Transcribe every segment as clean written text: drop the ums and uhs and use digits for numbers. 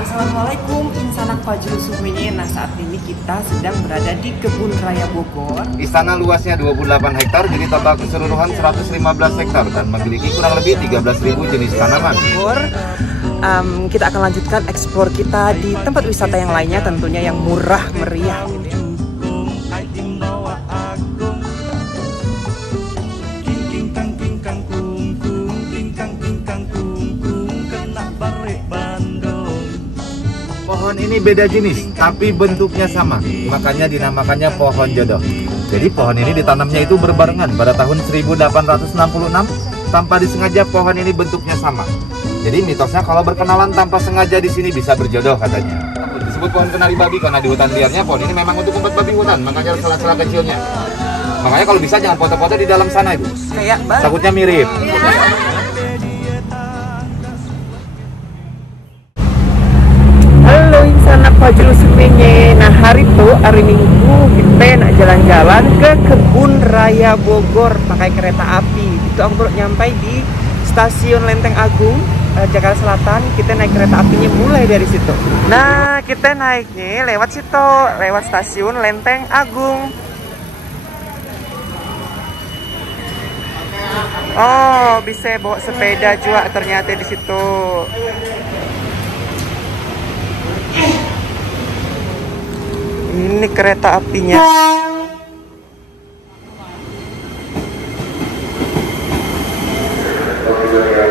Assalamualaikum, insanak Fajrul semuanya. Nah, saat ini kita sedang berada di Kebun Raya Bogor. Istana luasnya 28 hektar, jadi total keseluruhan 115 hektar dan memiliki kurang lebih 13.000 jenis tanaman. Kita akan lanjutkan eksplor kita di tempat wisata yang lainnya, tentunya yang murah meriah. Pohon ini beda jenis, tapi bentuknya sama, makanya dinamakannya pohon jodoh. Jadi pohon ini ditanamnya itu berbarengan pada tahun 1866, tanpa disengaja pohon ini bentuknya sama. Jadi mitosnya kalau berkenalan tanpa sengaja di sini bisa berjodoh katanya. Disebut pohon kenari babi karena di hutan liarnya pohon ini memang untuk tempat babi hutan, makanya sela-sela kecilnya. Makanya kalau bisa jangan foto-foto di dalam sana itu. Kayak takutnya mirip. Halo insanak Fajrul semuanya. Nah, hari Minggu kita nak jalan-jalan ke Kebun Raya Bogor pakai kereta api. Itu aku baru nyampai di Stasiun Lenteng Agung, Jakarta Selatan. Kita naik kereta apinya mulai dari situ. Nah, kita naiknya lewat situ, lewat Stasiun Lenteng Agung. Oh, bisa bawa sepeda juga ternyata di situ. Ini kereta apinya.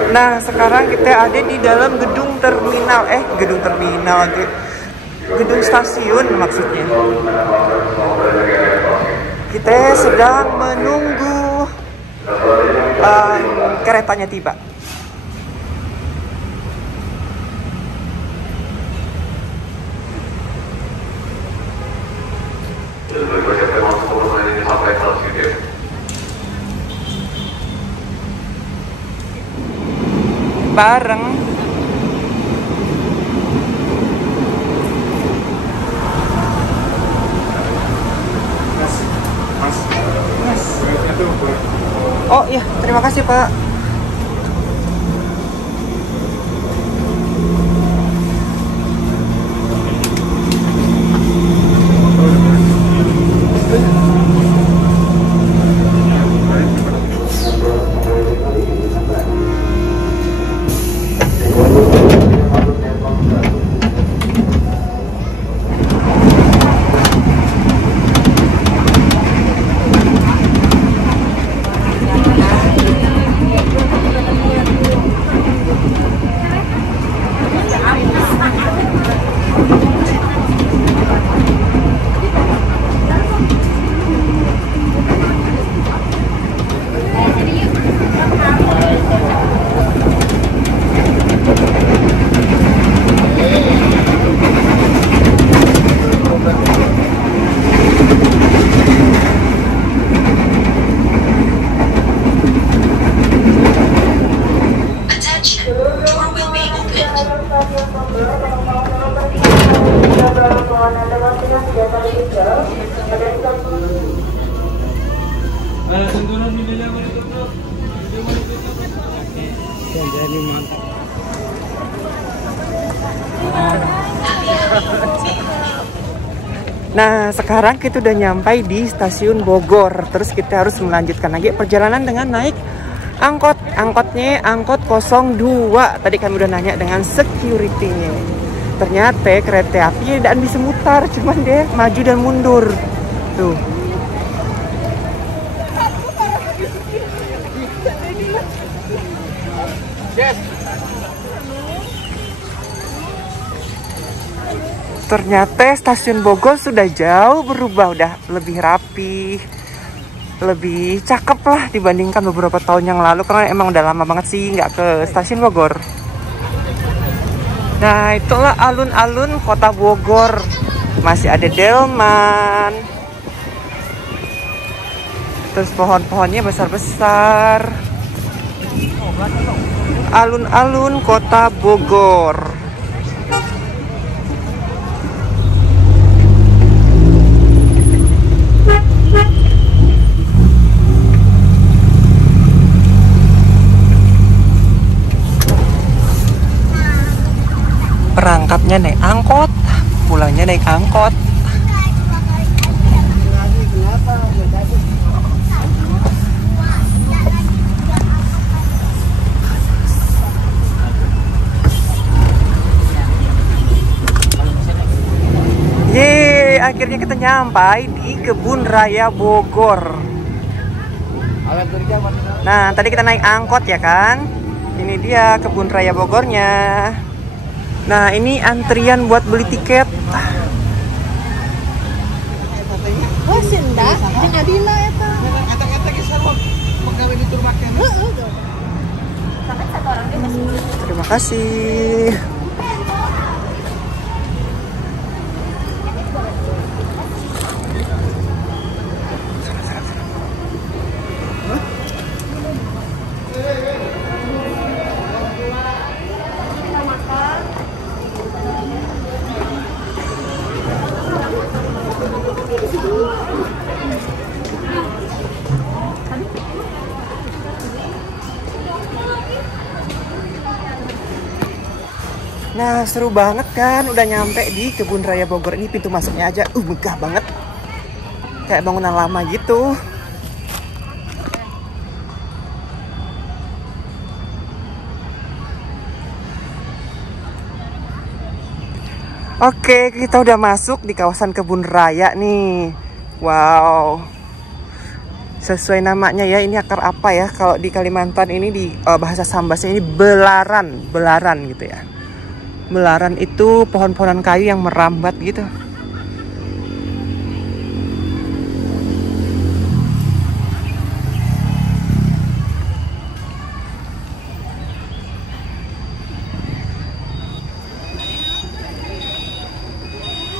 Nah, sekarang kita ada di dalam gedung terminal. Gedung stasiun maksudnya. Kita sedang menunggu keretanya tiba. Bareng. Oh iya, terima kasih Pak. Nah, sekarang kita udah nyampai di Stasiun Bogor. Terus kita harus melanjutkan lagi perjalanan dengan naik angkot. Angkotnya angkot 02. Tadi kami udah nanya dengan security-nya. Ternyata kereta api dan bisa mutar, cuman dia maju dan mundur. Tuh. Ternyata Stasiun Bogor sudah jauh berubah, udah lebih rapi, lebih cakep lah dibandingkan beberapa tahun yang lalu, karena emang udah lama banget sih nggak ke Stasiun Bogor. Nah, itulah alun-alun kota Bogor. Masih ada delman, terus pohon-pohonnya besar-besar. Alun-alun kota Bogor. berangkatnya naik angkot, pulangnya naik angkot. Yeay, akhirnya kita nyampai di Kebun Raya Bogor. Nah, tadi kita naik angkot ya kan? Ini dia Kebun Raya Bogornya. Nah, ini antrian buat beli tiket. Oh, sinda, jeung adina eta. Terima kasih. Nah, seru banget kan, udah nyampe di Kebun Raya Bogor. Ini pintu masuknya aja, megah banget. Kayak bangunan lama gitu. Oke, kita udah masuk di kawasan Kebun Raya nih. Wow. Sesuai namanya ya, ini akar apa ya? Kalau di Kalimantan ini di bahasa Sambasnya ini belaran gitu ya. Belaran itu pohon-pohonan kayu yang merambat gitu.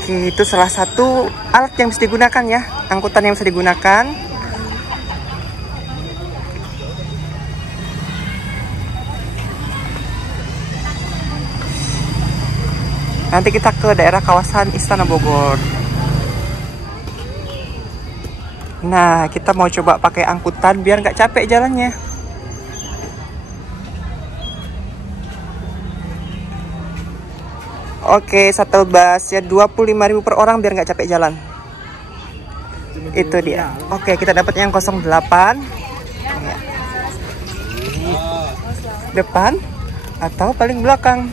Oke, itu salah satu alat yang bisa digunakan ya, angkutan yang bisa digunakan. Nanti kita ke daerah kawasan Istana Bogor. Nah, kita mau coba pakai angkutan biar nggak capek jalannya. Oke, shuttle bus ya 25.000 per orang biar nggak capek jalan. Itu dia. Oke, kita dapat yang 08. Ya. Depan atau paling belakang?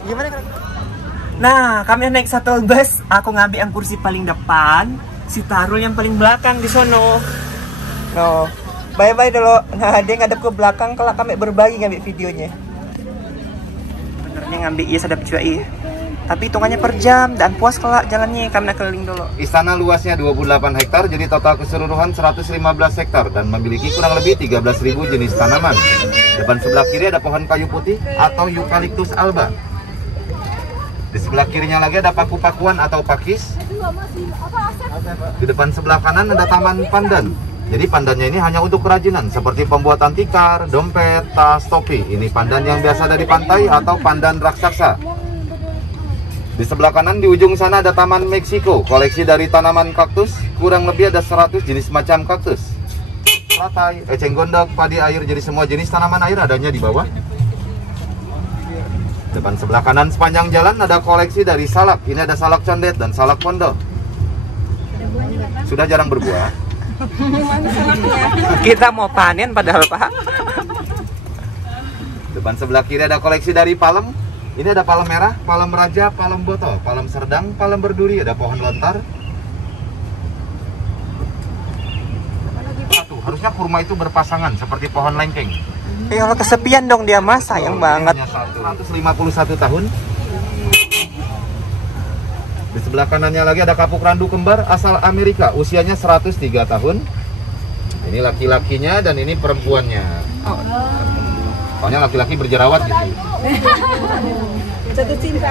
Gimana? Nah, kami naik shuttle bus. Aku ngambil yang kursi paling depan, si Tarul yang paling belakang di sono. No, bye-bye dulu. Nah, dia ngadep ke belakang, kalau kami berbagi ngambil videonya. Benernya ngambil iya sadap juga iya. Tapi hitungannya per jam dan puas kalau jalannya. Kami keliling dulu. Istana luasnya 28 hektar, jadi total keseluruhan 115 hektar dan memiliki kurang lebih 13.000 jenis tanaman. Depan sebelah kiri ada pohon kayu putih atau Eucalyptus alba. Di sebelah kirinya lagi ada paku-pakuan atau pakis. Di depan sebelah kanan ada taman pandan. Jadi pandannya ini hanya untuk kerajinan seperti pembuatan tikar, dompet, tas, topi. Ini pandan yang biasa ada di pantai atau pandan raksasa. Di sebelah kanan di ujung sana ada Taman Meksiko, koleksi dari tanaman kaktus. Kurang lebih ada 100 jenis macam kaktus. Teratai, eceng gondok, padi air, jadi semua jenis tanaman air adanya di bawah. Depan sebelah kanan sepanjang jalan ada koleksi dari salak. Ini ada salak condet dan salak pondok. Sudah jarang berbuah. Kita mau panen padahal Pak. Depan sebelah kiri ada koleksi dari palem. Ini ada palem merah, palem raja, palem botol, palem serdang, palem berduri, ada pohon lontar. Tuh, harusnya kurma itu berpasangan seperti pohon lengkeng. Ya Allah, kesepian dong dia Mas, sayang banget. 151 tahun. Di sebelah kanannya lagi ada kapuk randu kembar asal Amerika, usianya 103 tahun. Ini laki-lakinya dan ini perempuannya. Soalnya laki-laki berjerawat gitu. Jatuh cinta.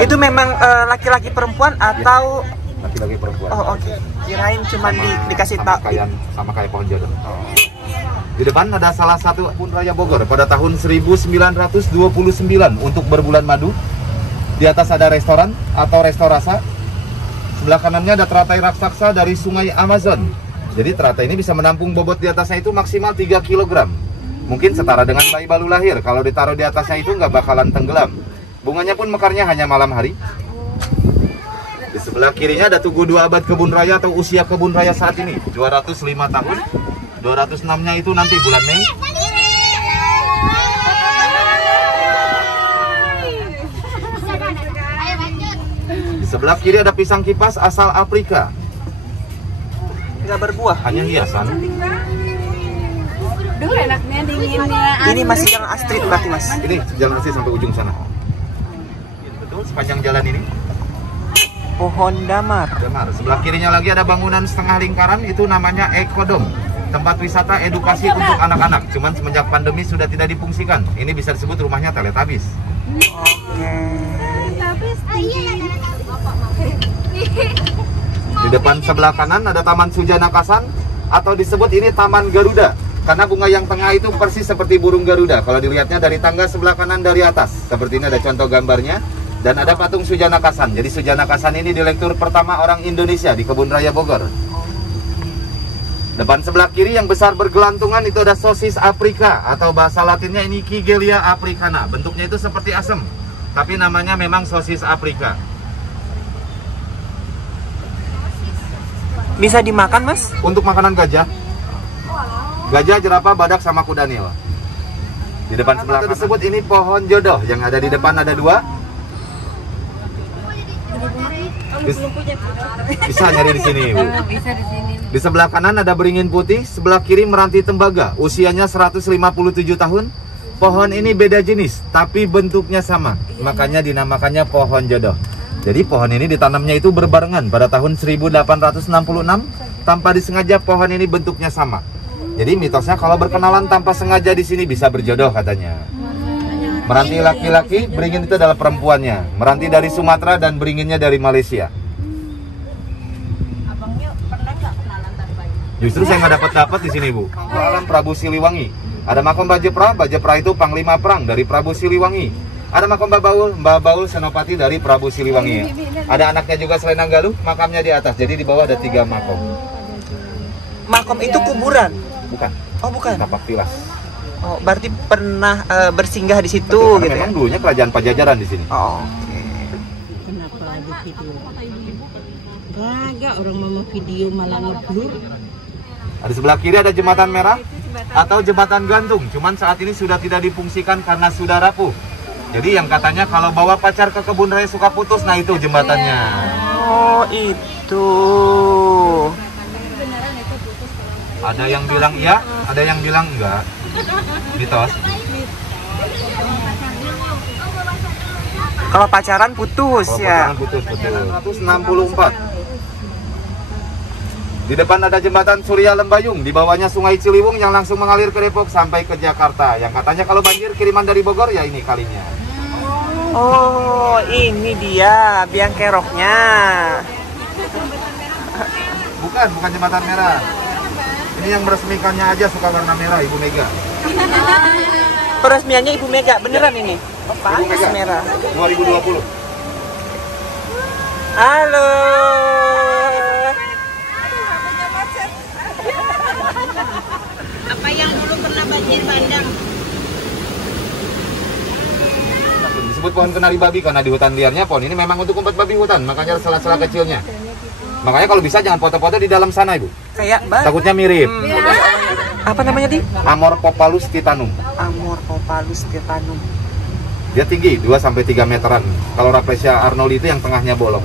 Itu memang laki-laki perempuan atau laki-laki perempuan? Oh, oke. Kirain cuma dikasih tahu. Sama kayak pohon jodoh. Di depan ada salah satu Kebun Raya Bogor pada tahun 1929 untuk berbulan madu. Di atas ada restoran atau restorasa. Sebelah kanannya ada teratai raksasa dari sungai Amazon. Jadi teratai ini bisa menampung bobot di atasnya itu maksimal 3 kg. Mungkin setara dengan bayi baru lahir. Kalau ditaruh di atasnya itu nggak bakalan tenggelam. Bunganya pun mekarnya hanya malam hari. Di sebelah kirinya ada Tugu 2 Abad Kebun Raya atau usia kebun raya saat ini 205 tahun. 206-nya itu nanti bulan Mei. Di sebelah kiri ada pisang kipas asal Afrika. Nggak berbuah. Hanya hiasan. Duh, enaknya dinginnya. Ini masih yang Astrid berarti mas. Ini jalan asli sampai ujung sana. Betul, sepanjang jalan ini. Pohon damar. Damar. Sebelah kirinya lagi ada bangunan setengah lingkaran, itu namanya Ekodom. Tempat wisata edukasi untuk anak-anak. Cuman semenjak pandemi sudah tidak difungsikan. Ini bisa disebut rumahnya Teletubbies. Oke. Di depan sebelah kanan ada Taman Sujana Kasan atau disebut ini Taman Garuda. Karena bunga yang tengah itu persis seperti burung Garuda. Kalau dilihatnya dari tangga sebelah kanan dari atas. Seperti ini ada contoh gambarnya. Dan ada patung Sujana Kasan. Jadi Sujana Kasan ini direktur pertama orang Indonesia di Kebun Raya Bogor. Depan sebelah kiri yang besar bergelantungan itu ada sosis Afrika. Atau bahasa latinnya ini Kigelia africana. Bentuknya itu seperti asem. Tapi namanya memang sosis Afrika. Bisa dimakan mas? Untuk makanan gajah. Gajah, jerapah, badak, sama kuda nil. Di depan sebelah kanan disebut ini pohon jodoh. Yang ada di depan ada 2. Bisa nyari di sini, Bu. Bisa di sini. Di sebelah kanan ada beringin putih, sebelah kiri meranti tembaga. Usianya 157 tahun. Pohon ini beda jenis, tapi bentuknya sama. Makanya dinamakannya pohon jodoh. Jadi pohon ini ditanamnya itu berbarengan pada tahun 1866. Tanpa disengaja pohon ini bentuknya sama. Jadi mitosnya kalau berkenalan tanpa sengaja di sini bisa berjodoh katanya. Meranti laki-laki, beringin itu adalah perempuannya. Meranti dari Sumatera dan beringinnya dari Malaysia. Abangnya pernah nggak kenalan tanpa ini? Justru saya nggak dapat di sini, Bu. Alam Prabu Siliwangi. Ada makom Bajepra. Bajepra itu panglima perang dari Prabu Siliwangi. Ada makom Mbah Baul Senopati dari Prabu Siliwangi. Ada anaknya juga selain Nanggaluh, makamnya di atas. Jadi di bawah ada 3 makom. Makom itu kuburan? Bukan. Oh bukan. Tapak tilas. Oh berarti pernah bersinggah di situ Betul, gitu ya? memang dulunya kerajaan Pajajaran di sini. Oh, oke. Kenapa ada video? Kagak, orang mau video malah ngeblur. Di sebelah kiri ada jembatan merah atau jembatan gantung. Cuman saat ini sudah tidak difungsikan karena sudah rapuh. Jadi yang katanya kalau bawa pacar ke kebun raya suka putus, nah itu jembatannya. Oh itu. Ada yang bilang iya, ada yang bilang enggak. Mitos. Kalau pacaran putus ya. Pacaran putus, betul. 164. Di depan ada jembatan Surya Lembayung, di bawahnya Sungai Ciliwung yang langsung mengalir ke Depok sampai ke Jakarta. Yang katanya kalau banjir kiriman dari Bogor ya ini kalinya. Oh, ini dia biang keroknya. Bukan jembatan merah. Ini yang meresmikannya aja suka warna merah, Ibu Mega. Peresmiannya Ibu Mega, beneran ini? Ibu Mega, merah. 2020. Halo. Apa yang dulu pernah banjir bandang? Disebut pohon kenari babi karena di hutan liarnya pohon ini memang untuk umpat babi hutan, makanya ada sela-sela kecilnya. Makanya kalau bisa jangan foto-foto di dalam sana, Ibu. Kayak Takutnya mirip. Apa namanya di? Amorphophallus titanum. Amorphophallus titanum. Dia tinggi 2-3 meteran. Kalau Rafflesia arnold itu yang tengahnya bolong.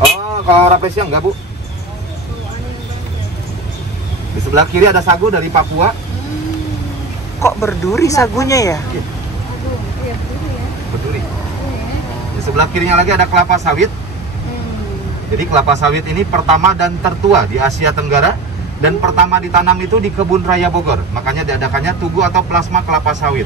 Oh, kalau Rafflesia enggak, Bu. Di sebelah kiri ada sagu dari Papua. Kok berduri sagunya ya? Berduri. Di sebelah kirinya lagi ada kelapa sawit. Jadi kelapa sawit ini pertama dan tertua di Asia Tenggara. Dan pertama ditanam itu di Kebun Raya Bogor. Makanya diadakannya tugu atau plasma kelapa sawit.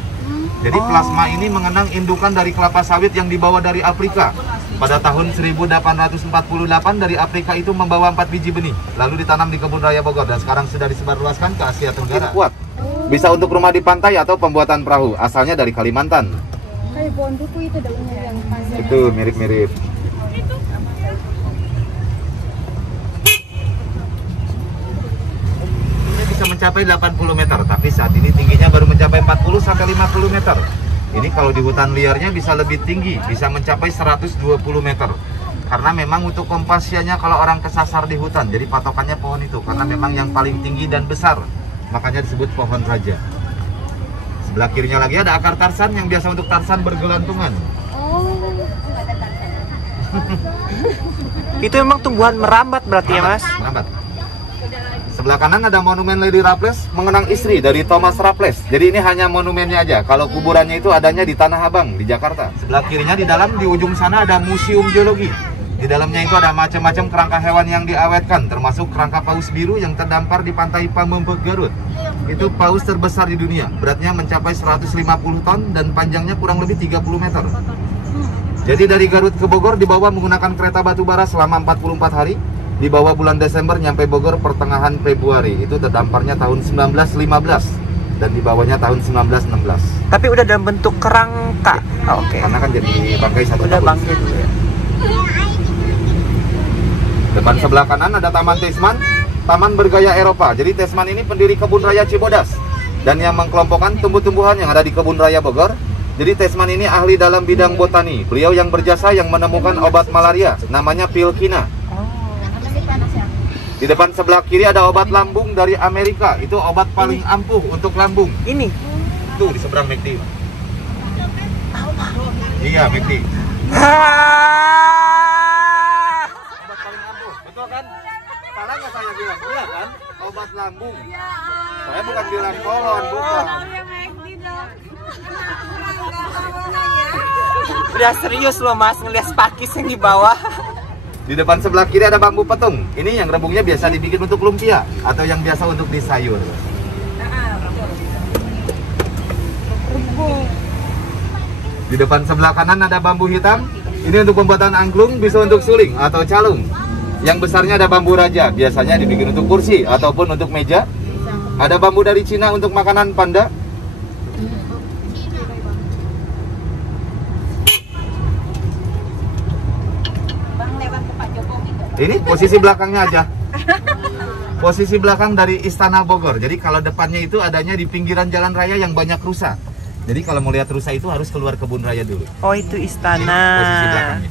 Jadi plasma ini mengenang indukan dari kelapa sawit yang dibawa dari Afrika. Pada tahun 1848 dari Afrika itu membawa 4 biji benih. Lalu ditanam di Kebun Raya Bogor. Dan sekarang sudah disebarluaskan ke Asia Tenggara. Kuat. Bisa untuk rumah di pantai atau pembuatan perahu. Asalnya dari Kalimantan. Kayak pohon buku itu daunnya yang panjang. Itu mirip-mirip. Ini bisa bisa mencapai 80 meter, tapi saat ini tingginya baru mencapai 40 sampai 50 meter. Ini kalau di hutan liarnya bisa lebih tinggi, bisa mencapai 120 meter. Karena memang untuk kompasianya kalau orang kesasar di hutan, jadi patokannya pohon itu. Karena memang yang paling tinggi dan besar, makanya disebut pohon raja. Sebelah kirinya lagi ada akar tarsan yang biasa untuk tarsan bergelantungan. Itu memang tumbuhan merambat berarti ya Mas? Merambat. Sebelah kanan ada monumen Lady Raffles mengenang istri dari Thomas Raffles. Jadi ini hanya monumennya aja. Kalau kuburannya itu adanya di Tanah Abang di Jakarta. Sebelah kirinya di dalam di ujung sana ada museum geologi. Di dalamnya itu ada macam-macam kerangka hewan yang diawetkan, termasuk kerangka paus biru yang terdampar di pantai Pamembek, Garut. Itu paus terbesar di dunia. Beratnya mencapai 150 ton dan panjangnya kurang lebih 30 meter. Jadi dari Garut ke Bogor dibawa menggunakan kereta batubara selama 44 hari. Dibawa bulan Desember nyampe Bogor pertengahan Februari. Itu terdamparnya tahun 1915 dan dibawanya tahun 1916. Tapi udah dalam bentuk kerangka. Oh, oke. Karena kan jadi bangkai satu Udah tahun. bangkai dulu ya. Depan sebelah kanan ada Taman Tesman, taman bergaya Eropa. Jadi Tesman ini pendiri Kebun Raya Cibodas dan yang mengkelompokkan tumbuh-tumbuhan yang ada di Kebun Raya Bogor. Jadi Tesman ini ahli dalam bidang botani. Beliau yang berjasa yang menemukan obat malaria, namanya Pilkina. Di depan sebelah kiri ada obat lambung dari Amerika. Itu obat paling ampuh untuk lambung. Ini. Tuh di seberang McD. Iya, McD. Obat paling ampuh, betul kan? Salah nggak saya bilang? Iya kan? Obat lambung. Saya bukan bilang pohon, bukan. Udah serius loh Mas ngeliat pakis yang di bawah. Di depan sebelah kiri ada bambu petung. Ini yang rebungnya biasa dibikin untuk lumpia atau yang biasa untuk disayur. Di depan sebelah kanan ada bambu hitam. Ini untuk pembuatan angklung, bisa untuk suling atau calung. Yang besarnya ada bambu raja, biasanya dibikin untuk kursi ataupun untuk meja. Ada bambu dari Cina untuk makanan panda. Ini posisi belakangnya aja. Posisi belakang dari Istana Bogor. Jadi kalau depannya itu adanya di pinggiran jalan raya yang banyak rusa. Jadi kalau mau lihat rusa itu harus keluar kebun raya dulu. Oh itu istana. Posisi belakangnya.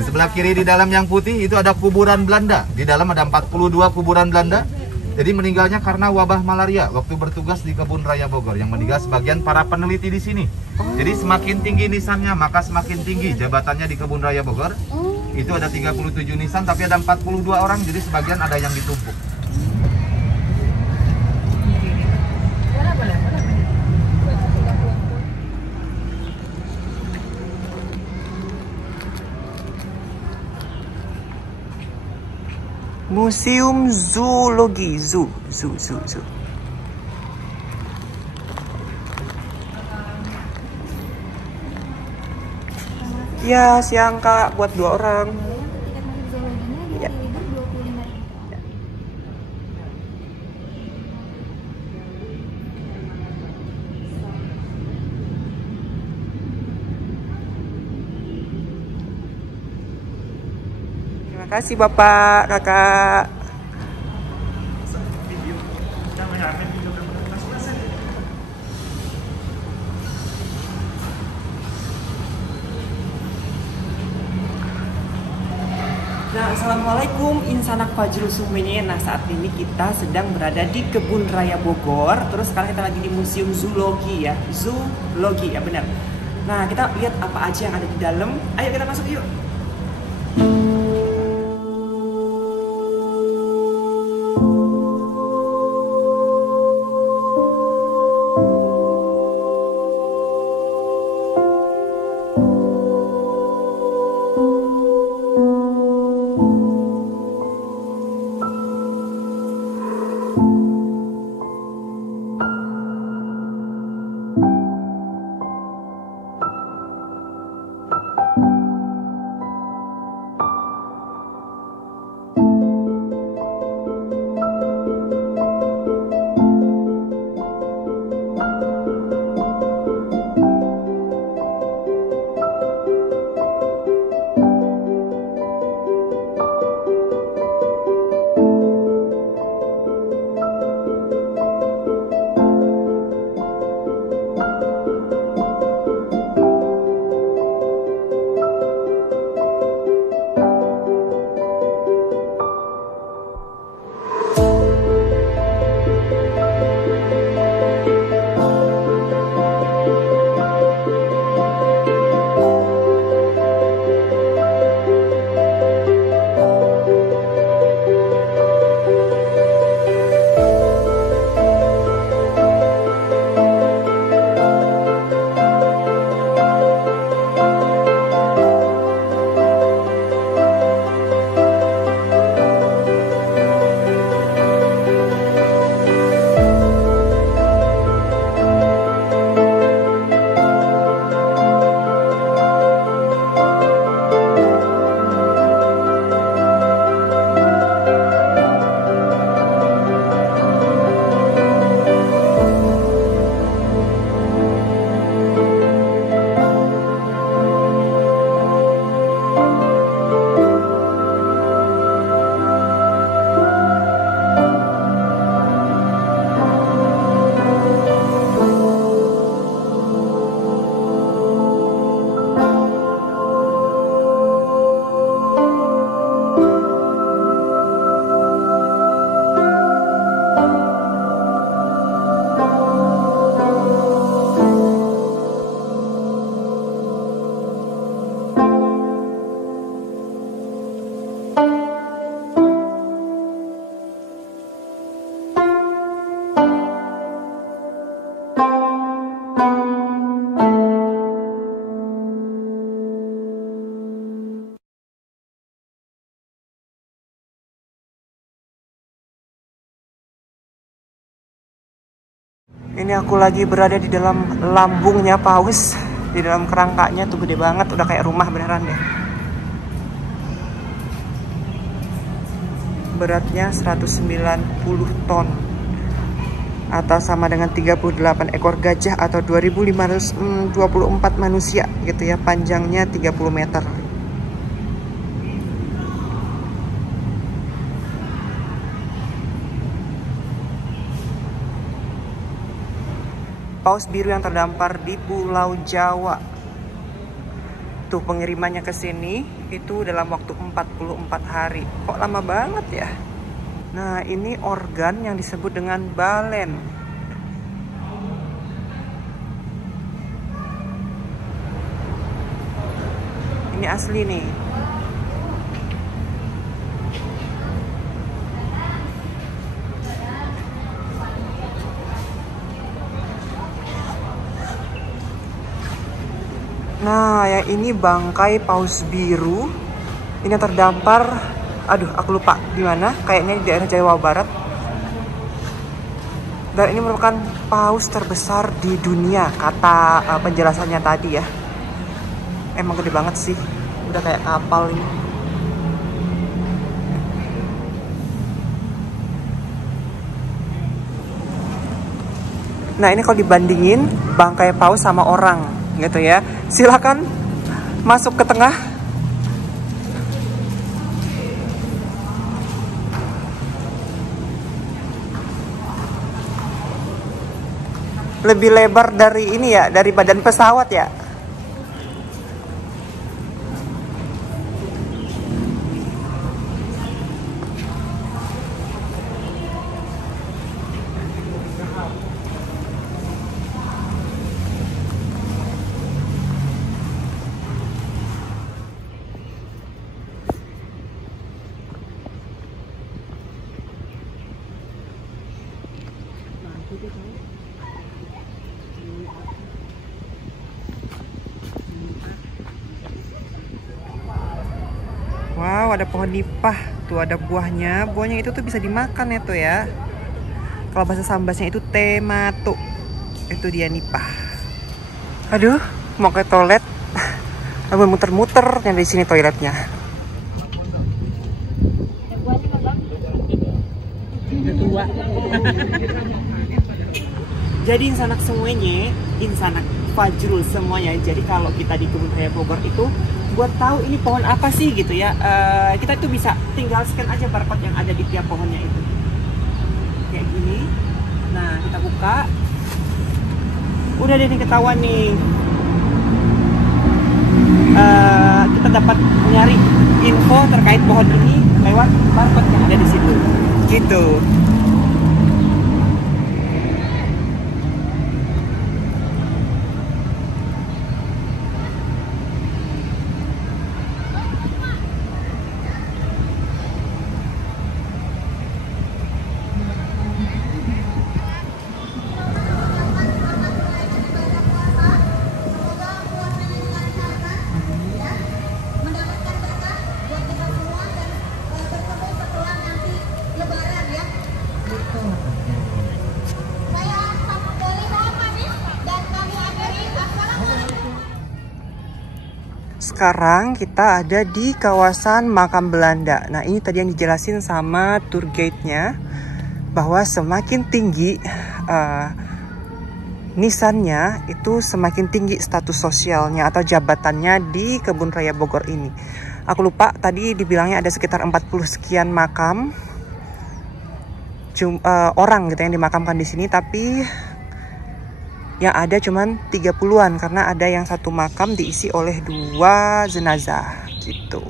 Di sebelah kiri di dalam yang putih itu ada kuburan Belanda. Di dalam ada 42 kuburan Belanda. Jadi meninggalnya karena wabah malaria waktu bertugas di kebun raya Bogor. Yang meninggal sebagian para peneliti di sini. Jadi semakin tinggi nisannya maka semakin tinggi jabatannya di kebun raya Bogor. Itu ada 37 nisan tapi ada 42 orang, jadi sebagian ada yang ditumpuk. Museum Zoologi. Zoo. Ya, siang Kak, buat 2 orang. Ya. Terima kasih Bapak, Kakak. Nah, assalamualaikum, insanak fajrul sumene. Nah, saat ini kita sedang berada di Kebun Raya Bogor. Terus sekarang kita lagi di Museum Zoologi ya, Zoologi ya benar. Nah, kita lihat apa aja yang ada di dalam. Ayo kita masuk yuk. Ini aku lagi berada di dalam lambungnya paus, di dalam kerangkanya tuh gede banget, udah kayak rumah beneran deh. Beratnya 190 ton atau sama dengan 38 ekor gajah atau 2524 manusia gitu ya. Panjangnya 30 meter. Paus biru yang terdampar di Pulau Jawa. Tuh pengirimannya ke sini itu dalam waktu 44 hari. Kok lama banget ya? Nah, ini organ yang disebut dengan balen. Ini asli nih. Nah, yang ini bangkai paus biru. Ini yang terdampar, aduh aku lupa di mana, kayaknya di daerah Jawa Barat. Dan ini merupakan paus terbesar di dunia, kata penjelasannya tadi ya. Emang gede banget sih, udah kayak kapal ini. Nah, ini kalau dibandingin bangkai paus sama orang gitu ya. Silakan masuk ke tengah. Lebih lebar dari ini ya, dari badan pesawat ya. Wow, ada pohon nipah. Tuh ada buahnya. Buahnya itu tuh bisa dimakan ya tuh ya. Kalau bahasa Sambasnya itu temato. Itu dia nipah. Aduh, mau ke toilet. Aku muter-muter yang di sini toiletnya. Jadi insanak semuanya, insanak Fajrul semuanya. Jadi kalau kita di Kebun Raya Bogor itu buat tahu ini pohon apa sih gitu ya, kita itu bisa tinggal scan aja barcode yang ada di tiap pohonnya itu kayak gini. Nah, kita buka, udah deh nih ketahuan nih. Kita dapat nyari info terkait pohon ini lewat barcode yang ada di situ gitu. Sekarang kita ada di kawasan makam Belanda. Nah, ini tadi yang dijelasin sama tour guide-nya, bahwa semakin tinggi nisannya itu semakin tinggi status sosialnya atau jabatannya di Kebun Raya Bogor ini. Aku lupa tadi dibilangnya ada sekitar 40 sekian makam orang gitu yang dimakamkan di sini, tapi yang ada cuman 30-an karena ada yang satu makam diisi oleh 2 jenazah gitu.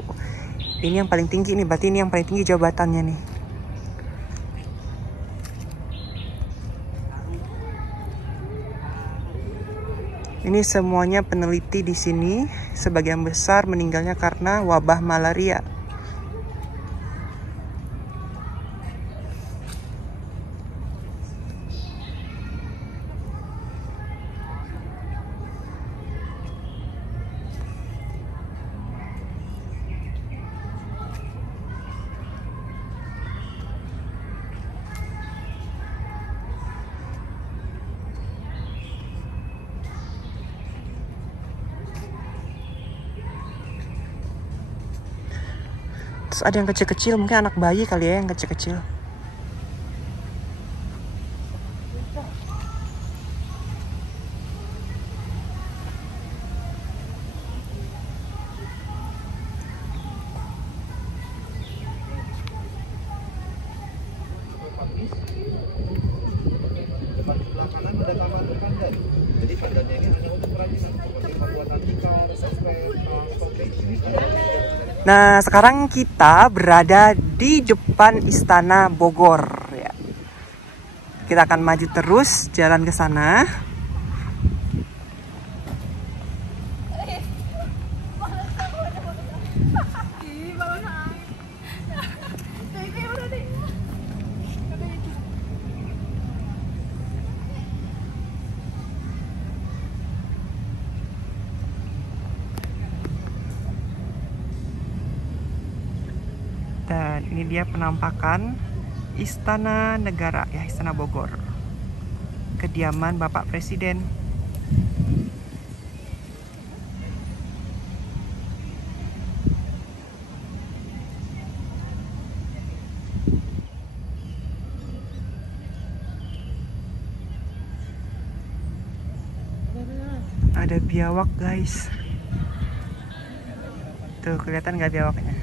Ini yang paling tinggi nih, berarti ini yang paling tinggi jabatannya nih. Ini semuanya peneliti di sini, sebagian besar meninggalnya karena wabah malaria. Terus ada yang kecil-kecil, mungkin anak bayi kali ya yang kecil-kecil. Nah, sekarang kita berada di depan Istana Bogor ya. Kita akan maju terus jalan ke sana. Dan ini dia penampakan Istana Negara ya, Istana Bogor. Kediaman Bapak Presiden. Ada biawak guys. Tuh kelihatan nggak biawaknya?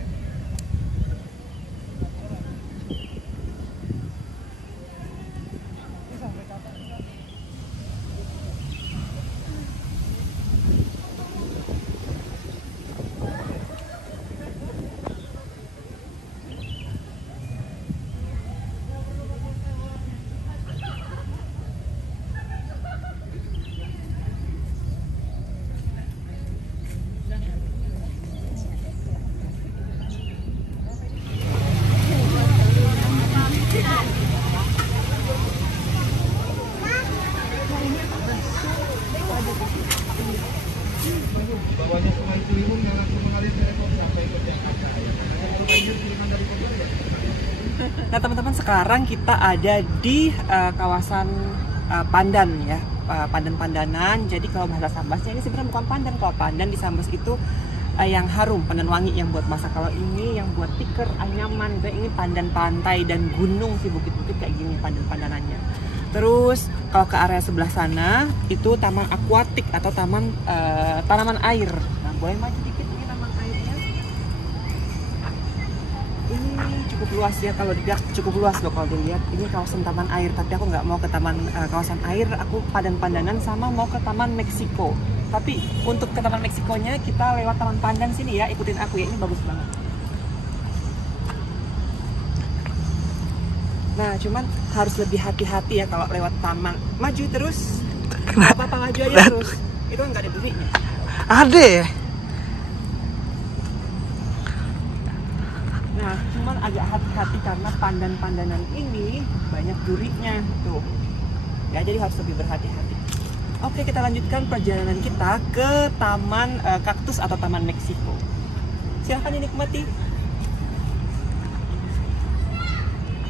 Nah teman-teman, sekarang kita ada di kawasan Pandan ya, Pandan-Pandanan. Jadi kalau bahasa Sambasnya ini sebenarnya bukan pandan. Kalau pandan di Sambas itu yang harum, pandan wangi yang buat masak. Kalau ini yang buat tikar, anyaman. Ini pandan pantai dan gunung sih, bukit-bukit kayak gini pandan-pandanannya. Terus kalau ke area sebelah sana itu taman akuatik atau taman tanaman air. Nah boleh maju dikit, ini taman airnya. Ini cukup luas ya, kalau dilihat cukup luas loh kalau dilihat. Ini kawasan taman air, tapi aku nggak mau ke taman kawasan air, aku Pandan-Pandanan sama mau ke Taman Meksiko. Tapi untuk ke Taman Meksikonya kita lewat Taman Pandan sini ya, ikutin aku ya, ini bagus banget. Nah cuman harus lebih hati-hati ya kalau lewat taman. Maju terus, apa-apa maju aja terus. Itu nggak ada durinya. Ada ya? Nah, cuman agak hati-hati karena pandan-pandanan ini banyak durinya tuh. Ya, jadi harus lebih berhati-hati. Oke, kita lanjutkan perjalanan kita ke Taman Kaktus atau Taman Meksiko. Silahkan dinikmati.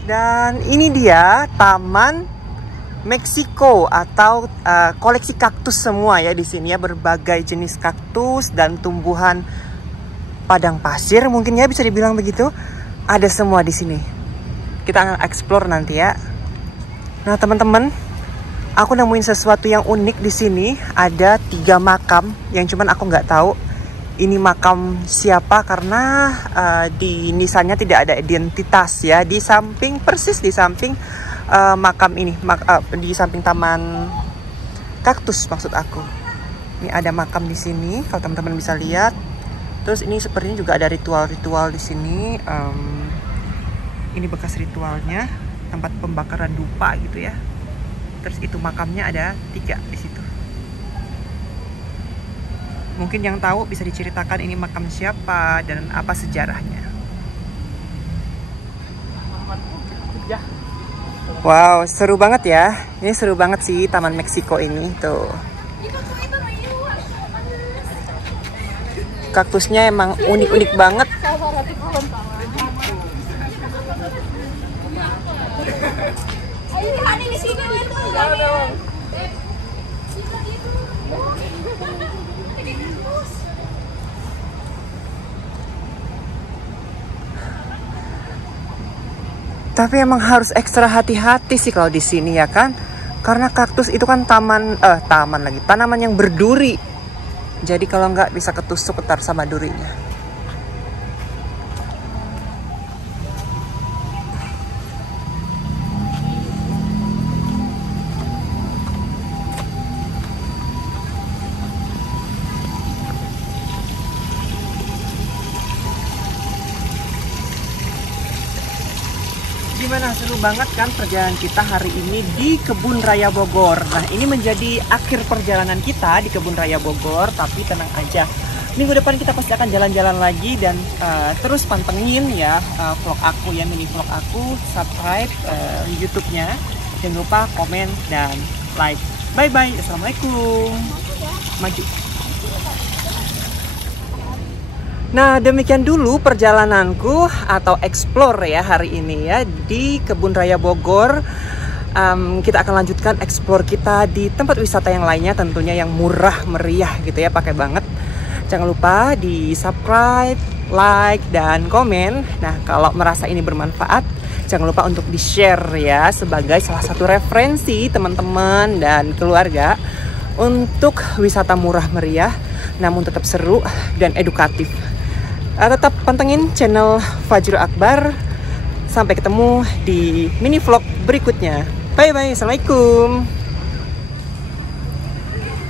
Dan ini dia Taman Meksiko atau koleksi kaktus semua ya di sini ya, berbagai jenis kaktus dan tumbuhan padang pasir mungkin ya bisa dibilang begitu, ada semua di sini. Kita akan explore nanti ya. Nah teman-teman, aku nemuin sesuatu yang unik di sini. Ada 3 makam yang cuman aku nggak tahu ini makam siapa karena di nisannya tidak ada identitas ya. Di samping persis di samping makam ini, di samping taman kaktus maksud aku. Ini ada makam di sini kalau teman-teman bisa lihat. Terus ini sepertinya juga ada ritual-ritual di sini. Ini bekas ritualnya, tempat pembakaran dupa gitu ya. Terus itu makamnya ada 3 di situ. Mungkin yang tahu bisa diceritakan ini makam siapa dan apa sejarahnya. Wow, seru banget ya. Ini seru banget sih Taman Meksiko ini tuh. Kaktusnya emang unik-unik banget. Tapi emang harus ekstra hati-hati sih kalau di sini ya kan. Karena kaktus itu kan tanaman yang berduri. Jadi kalau nggak bisa ketusuk ntar sama durinya. Gimana, seru banget kan perjalanan kita hari ini di Kebun Raya Bogor. Nah, ini menjadi akhir perjalanan kita di Kebun Raya Bogor, tapi tenang aja. Minggu depan kita pasti akan jalan-jalan lagi dan terus pantengin ya vlog aku ya, mini vlog aku, subscribe YouTube-nya. Jangan lupa komen dan like. Bye-bye. Assalamualaikum. Maju. Nah, demikian dulu perjalananku atau explore ya hari ini ya di Kebun Raya Bogor. Kita akan lanjutkan explore kita di tempat wisata yang lainnya, tentunya yang murah meriah gitu ya, pakai banget. Jangan lupa di subscribe, like, dan komen. Nah, kalau merasa ini bermanfaat, jangan lupa untuk di-share ya sebagai salah satu referensi teman-teman dan keluarga untuk wisata murah meriah namun tetap seru dan edukatif. Tetap pantengin channel Fajrul Akbar. Sampai ketemu di mini vlog berikutnya. Bye bye. Assalamualaikum.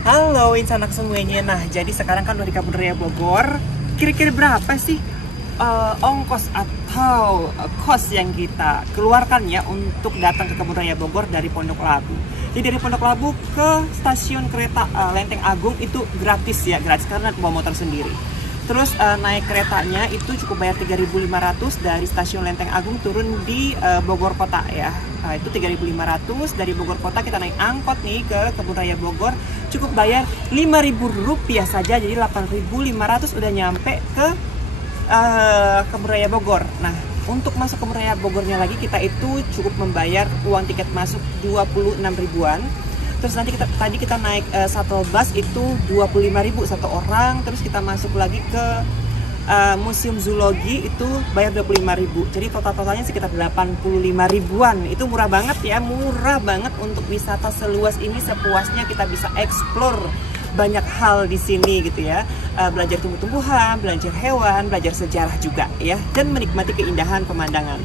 Halo insan semuanya. Nah, jadi sekarang kan udah di Kebun Raya Bogor. Kira-kira berapa sih ongkos atau kos yang kita keluarkan ya untuk datang ke Kebun Raya Bogor dari Pondok Labu? Jadi dari Pondok Labu ke stasiun kereta Lenteng Agung itu gratis ya, gratis karena bawa motor sendiri. Terus naik keretanya itu cukup bayar 3.500 dari stasiun Lenteng Agung turun di Bogor Kota ya. Itu 3.500 dari Bogor Kota kita naik angkot nih ke Kebun Raya Bogor cukup bayar Rp5.000 saja, jadi 8.500 udah nyampe ke Kebun Raya Bogor. Nah, untuk masuk Kebun Raya Bogornya lagi kita itu cukup membayar uang tiket masuk 26 ribuan. Terus nanti tadi kita naik shuttle bus itu 25.000 satu orang. Terus kita masuk lagi ke Museum Zoologi itu bayar 25.000. Jadi totalnya sekitar 85 ribuan. Itu murah banget ya, murah banget untuk wisata seluas ini, sepuasnya kita bisa explore banyak hal di sini gitu ya. Belajar tumbuh-tumbuhan, belajar hewan, belajar sejarah juga ya, dan menikmati keindahan pemandangan.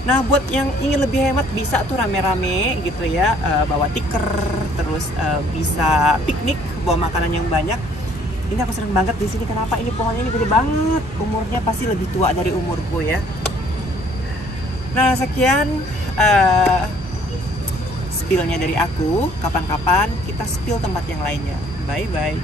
Nah, buat yang ingin lebih hemat bisa tuh rame-rame gitu ya, bawa tikar, terus bisa piknik, bawa makanan yang banyak. Ini aku seneng banget di sini. Kenapa? Ini pohonnya ini gede banget, umurnya pasti lebih tua dari umurku ya. Nah, sekian spillnya dari aku. Kapan-kapan kita spill tempat yang lainnya. Bye bye.